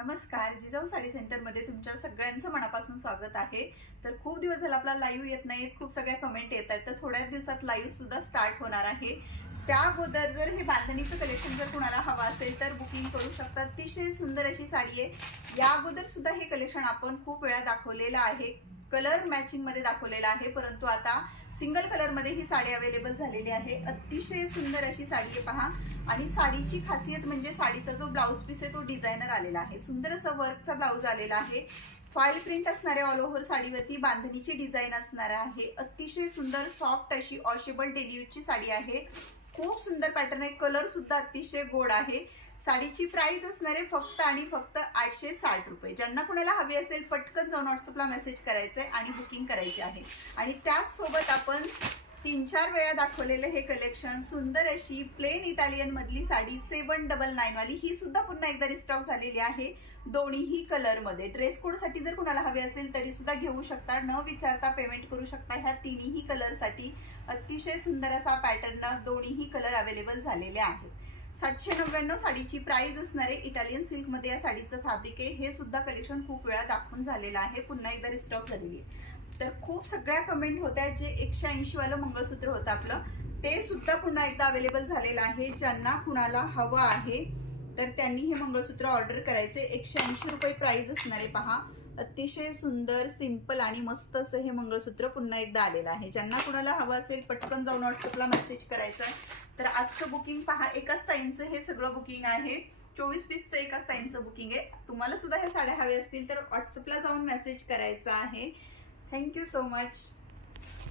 नमस्कार, जिजाऊ साडी सेंटरमध्ये तुमच्या सगळ्यांचं मनापासून स्वागत आहे। तर खूप दिवस झाला आपला लाईव्ह येत नाहीत, खूप सगळ्या कमेंट येत आहेत, तर थोड्याच दिवसात लाईव्ह सुद्धा स्टार्ट होणार आहे। त्या अगोदर जर हे बांधणीचं कलेक्शन जर कुणाला हवं असेल तर बुकिंग करू शकता। अतिशय सुंदर अशी साडी आहे। या अगोदर सुद्धा हे कलेक्शन आपण खूप वेळा दाखवलेलं आहे, कलर मॅचिंग मध्ये दाखवलेला आहे, परंतु आता सिंगल कलर मध्ये ही साडी अवेलेबल झालेली आहे। अतिशय सुंदर अशी साडी आहे पहा। आणि साडीची खासियत म्हणजे साडीचा जो ब्लाउज पीस आहे तो डिझायनर आलेला आहे, सुंदर असं वर्कचा ब्लाउज आलेला आहे। फॉइल प्रिंट असणारे ऑल ओव्हर साडीवरती बांधणीची डिझाइन असणार आहे। अतिशय सुंदर सॉफ्ट अशी वॉशेबल डेली यूजची साडी आहे। खूप सुंदर पॅटर्न आहे, कलर सुद्धा अतिशय गोड आहे। साडीची प्राइस असणार आहे फक्त आणि फक्त 860 रुपये। ज्यांना कुणाला हवी असेल पटकन जाऊन व्हॉट्सअपला मेसेज करायचंय आणि बुकिंग करायची आहे। आणि त्याच सोबत आपण 3-4 वेळा दाखवलेलं हे कलेक्शन सुंदर अशी प्लेन इटालियन मधली साडी 799 वाली ही सुद्धा पुन्हा एकदा रिस्टॉक झालेली आहे, दोन्हीही कलर मध्ये। ड्रेस कोड साठी जर कुणाला हवे असेल तरी सुद्धा घेऊ शकता, न विचारता पेमेंट करू शकता। ह्या तिन्ही कलर साठी अतिशय सुंदर असा पॅटर्न दोन्हीही कलर अवेलेबल झालेले आहेत। 799 साडीची प्राइस असणार आहे। इटालियन सिल्क मध्ये या साडीचं फॅब्रिक आहे। हे सुद्धा कलेक्शन खूप वेळा दाखवून झालेलं आहे, पुन्हा एकदा रिस्टॉक झालेली आहे। तर खूप सगळ्या कमेंट होत्या, जे 180 वालं मंगळसूत्र होतं आपलं ते सुद्धा पुन्हा एकदा अवेलेबल झालेलं आहे। ज्यांना कुणाला हवं आहे तर त्यांनी हे मंगळसूत्र ऑर्डर करायचे। 180 रुपये प्राइस असणार आहे पहा। अतिशय सुंदर सिंपल आणि मस्त असं हे मंगळसूत्र पुन्हा एकदा आलेलं आहे। ज्यांना कुणाला हवं असेल पटकन जाऊन व्हॉट्सअपला मेसेज करायचा आहे। तर आजचं बुकिंग पहा, एकाच ताईंचं हे सगळं बुकिंग आहे। 24 पीसचं एकाच ताईंचं बुकिंग आहे। तुम्हाला सुद्धा ह्या साड्या हव्या असतील तर व्हॉट्सअपला जाऊन मेसेज करायचा आहे। Thank you so much.